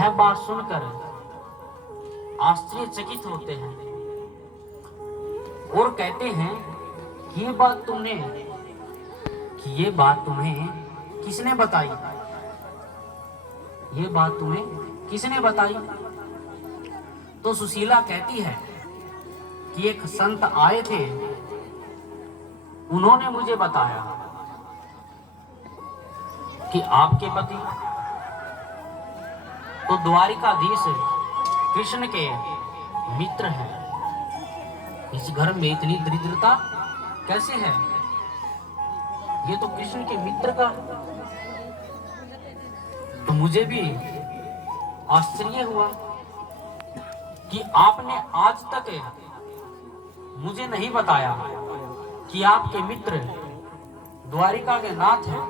यह बात सुनकर आश्चर्यचकित होते हैं और कहते हैं कि ये बात तुम्हें किसने बताई? ये बात तुम्हें किसने बताई? तो सुशीला कहती है कि एक संत आए थे, उन्होंने मुझे बताया कि आपके पति तो द्वारिकाधीश कृष्ण के मित्र हैं। इस घर में इतनी दरिद्रता कैसे है? ये तो कृष्ण के मित्र का। तो मुझे भी आश्चर्य हुआ कि आपने आज तक मुझे नहीं बताया कि आपके मित्र द्वारिका के नाथ हैं,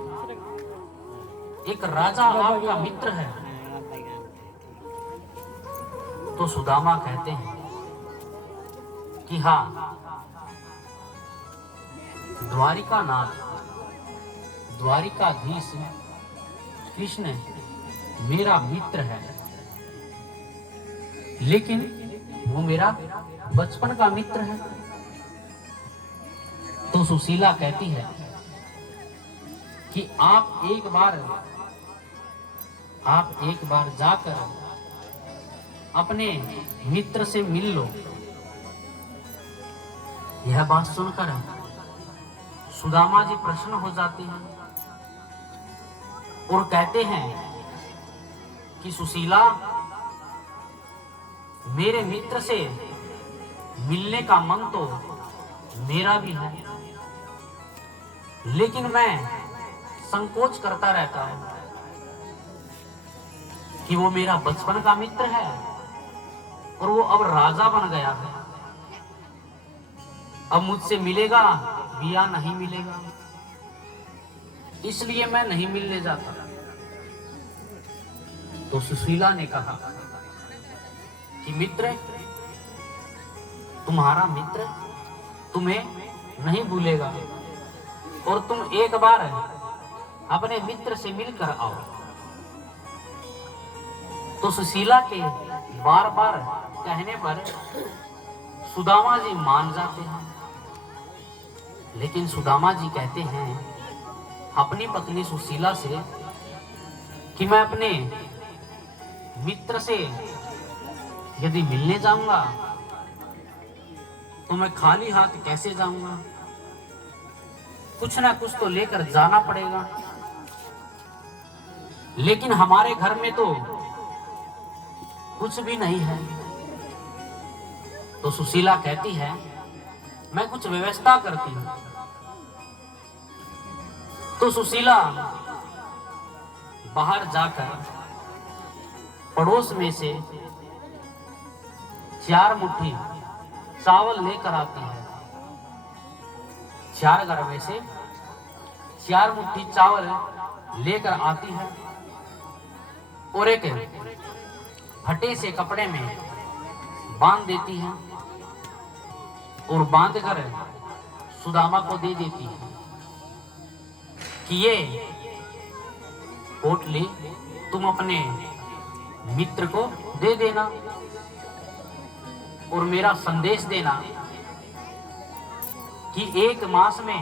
एक राजा आपका मित्र है। तो सुदामा कहते हैं कि हाँ, द्वारिका नाथ, द्वारिकाधीश कृष्ण मेरा मित्र है, लेकिन वो मेरा बचपन का मित्र है। तो सुशीला कहती है कि आप एक बार जाकर अपने मित्र से मिल लो। यह बात सुनकर सुदामा जी प्रसन्न हो जाते हैं और कहते हैं कि सुशीला, मेरे मित्र से मिलने का मन तो मेरा भी है, लेकिन मैं संकोच करता रहता हूं कि वो मेरा बचपन का मित्र है और वो अब राजा बन गया है, अब मुझसे मिलेगा भी या नहीं मिलेगा, इसलिए मैं नहीं मिलने जाता। तो सुशीला ने कहा कि मित्र, तुम्हारा मित्र तुम्हें नहीं भूलेगा और तुम एक बार अपने मित्र से मिलकर आओ। तो सुशीला के बार बार कहने पर सुदामा जी मान जाते हैं, लेकिन सुदामा जी कहते हैं अपनी पत्नी सुशीला से कि मैं अपने मित्र से यदि मिलने जाऊंगा तो मैं खाली हाथ कैसे जाऊंगा, कुछ ना कुछ तो लेकर जाना पड़ेगा। लेकिन हमारे घर में तो कुछ भी नहीं है। तो सुशीला कहती है मैं कुछ व्यवस्था करती हूं। तो सुशीला बाहर जाकर पड़ोस में से 4 मुट्ठी चावल लेकर आती है। 4 घर में से 4 मुट्ठी चावल लेकर आती है और एक फटे से कपड़े में बांध देती है और बांधकर सुदामा को दे देती है कि ये पोटली तुम अपने मित्र को दे देना और मेरा संदेश देना कि 1 मास में